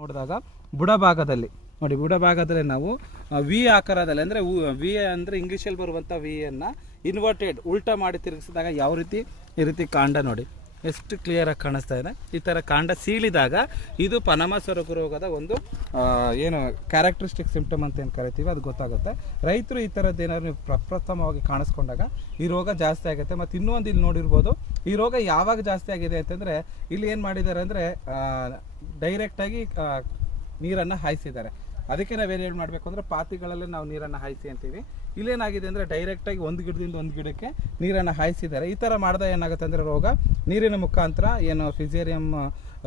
ನೋಡಿದಾಗ ಬುಡಭಾಗದಲ್ಲಿ ನೋಡಿ, ಬುಡಭಾಗದಲ್ಲಿ ನಾವು ವಿ ಆಕಾರದಲ್ಲಿ ಅಂದರೆ ವಿ ಅಂದರೆ ಇಂಗ್ಲೀಷಲ್ಲಿ ಬರುವಂಥ ವಿಯನ್ನು ಇನ್ವರ್ಟೆಡ್ ಉಲ್ಟಾ ಮಾಡಿ ತಿರುಗಿಸಿದಾಗ ಯಾವ ರೀತಿ ಈ ರೀತಿ ಕಾಂಡ ನೋಡಿ ಎಷ್ಟು ಕ್ಲಿಯರಾಗಿ ಕಾಣಿಸ್ತಾ ಇದೆ. ಈ ಥರ ಕಾಂಡ ಸೀಳಿದಾಗ ಇದು ಪನಾಮ ಸೊರಗು ರೋಗದ ಒಂದು ಏನು ಕ್ಯಾರೆಕ್ಟರಿಸ್ಟಿಕ್ ಸಿಂಪ್ಟಮ್ ಅಂತ ಏನು ಕರಿತೀವಿ ಅದು ಗೊತ್ತಾಗುತ್ತೆ. ರೈತರು ಈ ಥರದ್ದು ಏನಾದ್ರು ನೀವು ಪ್ರಪ್ರಥಮವಾಗಿ ಕಾಣಿಸ್ಕೊಂಡಾಗ ಈ ರೋಗ ಜಾಸ್ತಿ ಆಗುತ್ತೆ. ಮತ್ತು ಇನ್ನೂ ಒಂದು ಇಲ್ಲಿ ನೋಡಿರ್ಬೋದು, ಈ ರೋಗ ಯಾವಾಗ ಜಾಸ್ತಿ ಆಗಿದೆ ಅಂತಂದರೆ ಇಲ್ಲಿ ಏನು ಮಾಡಿದ್ದಾರೆ ಅಂದರೆ ಡೈರೆಕ್ಟಾಗಿ ನೀರನ್ನು ಹಾಯಿಸಿದ್ದಾರೆ. ಅದಕ್ಕೆ ನಾವೇನು ಮಾಡಬೇಕು ಅಂದರೆ ಪಾತಿಗಳಲ್ಲಿ ನಾವು ನೀರನ್ನು ಹಾಯಿಸಿ ಅಂತೀವಿ. ಇಲ್ಲೇನಾಗಿದೆ ಅಂದರೆ ಡೈರೆಕ್ಟಾಗಿ ಒಂದು ಗಿಡದಿಂದ ಒಂದು ಗಿಡಕ್ಕೆ ನೀರನ್ನು ಹಾಯಿಸಿದ್ದಾರೆ. ಈ ಥರ ಮಾಡಿದಾಗ ಏನಾಗುತ್ತೆ ಅಂದರೆ ರೋಗ ನೀರಿನ ಮುಖಾಂತರ ಏನು ಫಿಸೇರಿಯಂ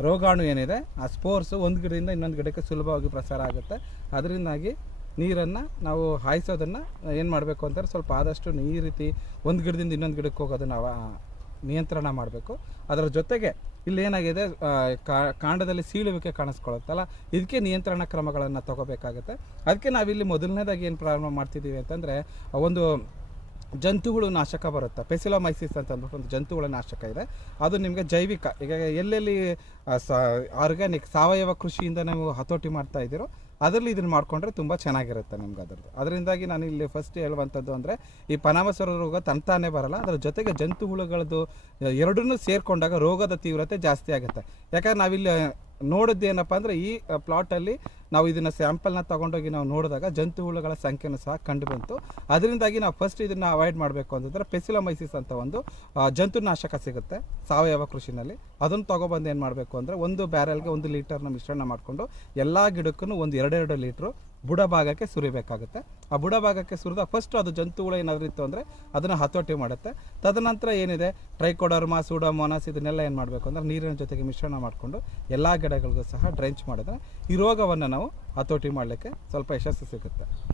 ರೋಗಾಣು ಏನಿದೆ ಆ ಸ್ಪೋರ್ಸು ಒಂದು ಗಿಡದಿಂದ ಇನ್ನೊಂದು ಗಿಡಕ್ಕೆ ಸುಲಭವಾಗಿ ಪ್ರಸಾರ ಆಗುತ್ತೆ. ಅದರಿಂದಾಗಿ ನೀರನ್ನು ನಾವು ಹಾಯಿಸೋದನ್ನು ಏನು ಮಾಡಬೇಕು ಅಂತಾರೆ, ಸ್ವಲ್ಪ ಆದಷ್ಟು ಈ ರೀತಿ ಒಂದು ಗಿಡದಿಂದ ಇನ್ನೊಂದು ಗಿಡಕ್ಕೆ ಹೋಗೋದನ್ನು ನಿಯಂತ್ರಣ ಮಾಡಬೇಕು. ಅದರ ಜೊತೆಗೆ ಇಲ್ಲೇನಾಗಿದೆ ಕಾಂಡದಲ್ಲಿ ಸೀಳುವಿಕೆ ಕಾಣಿಸ್ಕೊಳ್ಳುತ್ತಲ್ಲ, ಇದಕ್ಕೆ ನಿಯಂತ್ರಣ ಕ್ರಮಗಳನ್ನು ತಗೋಬೇಕಾಗುತ್ತೆ. ಅದಕ್ಕೆ ನಾವಿಲ್ಲಿ ಮೊದಲನೇದಾಗಿ ಏನು ಪ್ರಾರಂಭ ಮಾಡ್ತಿದ್ದೀವಿ ಅಂತಂದರೆ ಒಂದು ಜಂತುಹುಳು ನಾಶಕ ಬರುತ್ತೆ, ಪೆಸಿಲೋಮೈಸಿಸ್ ಅಂತ ಅಂದ್ಬಿಟ್ಟು ಒಂದು ಜಂತುಹುಳ ನಾಶಕ ಇದೆ. ಅದು ನಿಮಗೆ ಜೈವಿಕ, ಈಗ ಎಲ್ಲೆಲ್ಲಿ ಆರ್ಗ್ಯಾನಿಕ್ ಸಾವಯವ ಕೃಷಿಯಿಂದ ನೀವು ಹತೋಟಿ ಮಾಡ್ತಾ ಇದ್ದೀರೋ ಅದರಲ್ಲಿ ಇದನ್ನು ಮಾಡಿಕೊಂಡ್ರೆ ತುಂಬ ಚೆನ್ನಾಗಿರುತ್ತೆ ನಿಮ್ಗೆ ಅದರದ್ದು. ಅದರಿಂದಾಗಿ ನಾನು ಇಲ್ಲಿ ಫಸ್ಟ್ ಹೇಳುವಂಥದ್ದು ಅಂದರೆ ಈ ಪನಾಮ ಸೊರಗು ರೋಗ ತಂತಾನೇ ಬರಲ್ಲ, ಅದರ ಜೊತೆಗೆ ಜಂತುಹುಳುಗಳದ್ದು ಎರಡನ್ನೂ ಸೇರಿಕೊಂಡಾಗ ರೋಗದ ತೀವ್ರತೆ ಜಾಸ್ತಿ ಆಗುತ್ತೆ. ಯಾಕಂದ್ರೆ ನಾವಿಲ್ಲಿ ನೋಡಿದ್ದೇನಪ್ಪ ಅಂದರೆ ಈ ಪ್ಲಾಟಲ್ಲಿ ನಾವು ಇದನ್ನು ಸ್ಯಾಂಪಲ್ನ ತೊಗೊಂಡೋಗಿ ನಾವು ನೋಡಿದಾಗ ಜಂತುಹುಳುಗಳ ಸಂಖ್ಯೆನೂ ಸಹ ಕಂಡು ಬಂತು. ಅದರಿಂದಾಗಿ ನಾವು ಫಸ್ಟ್ ಇದನ್ನು ಅವಾಯ್ಡ್ ಮಾಡಬೇಕು ಅಂತಂದರೆ ಪೆಸಿಲೋಮೈಸಿಸ್ ಅಂತ ಒಂದು ಜಂತುನಾಶಕ ಸಿಗುತ್ತೆ ಸಾವಯವ ಕೃಷಿನಲ್ಲಿ. ಅದನ್ನು ತೊಗೊಬಂದು ಏನು ಮಾಡಬೇಕು ಅಂದರೆ ಒಂದು ಬ್ಯಾರಲ್ಗೆ 1 ಲೀಟರ್ನ ಮಿಶ್ರಣ ಮಾಡಿಕೊಂಡು ಎಲ್ಲ ಗಿಡಕ್ಕೂ ಒಂದು 2 ಲೀಟ್ರು ಬುಡಭಾಗಕ್ಕೆ ಸುರಿಬೇಕಾಗುತ್ತೆ. ಆ ಬುಡಭಾಗಕ್ಕೆ ಸುರಿದ ಫಸ್ಟ್ ಅದು ಜಂತುಹುಳು ಏನಾದರೂ ಇತ್ತು ಅಂದರೆ ಅದನ್ನು ಹತೋಟಿ ಮಾಡುತ್ತೆ. ತದನಂತರ ಏನಿದೆ ಟ್ರೈಕೋಡರ್ಮಾ, ಸೂಡೋಮೋನಾಸ್ ಇದನ್ನೆಲ್ಲ ಏನು ಮಾಡಬೇಕು ಅಂದರೆ ನೀರಿನ ಜೊತೆಗೆ ಮಿಶ್ರಣ ಮಾಡಿಕೊಂಡು ಎಲ್ಲ ಗಿಡಗಳಿಗೂ ಸಹ ಡ್ರೆಂಚ್ ಮಾಡಿದ್ರೆ ಈ ರೋಗವನ್ನು ನಾವು ಹತೋಟಿ ಮಾಡಲಿಕ್ಕೆ ಸ್ವಲ್ಪ ಯಶಸ್ಸು ಸಿಗುತ್ತೆ.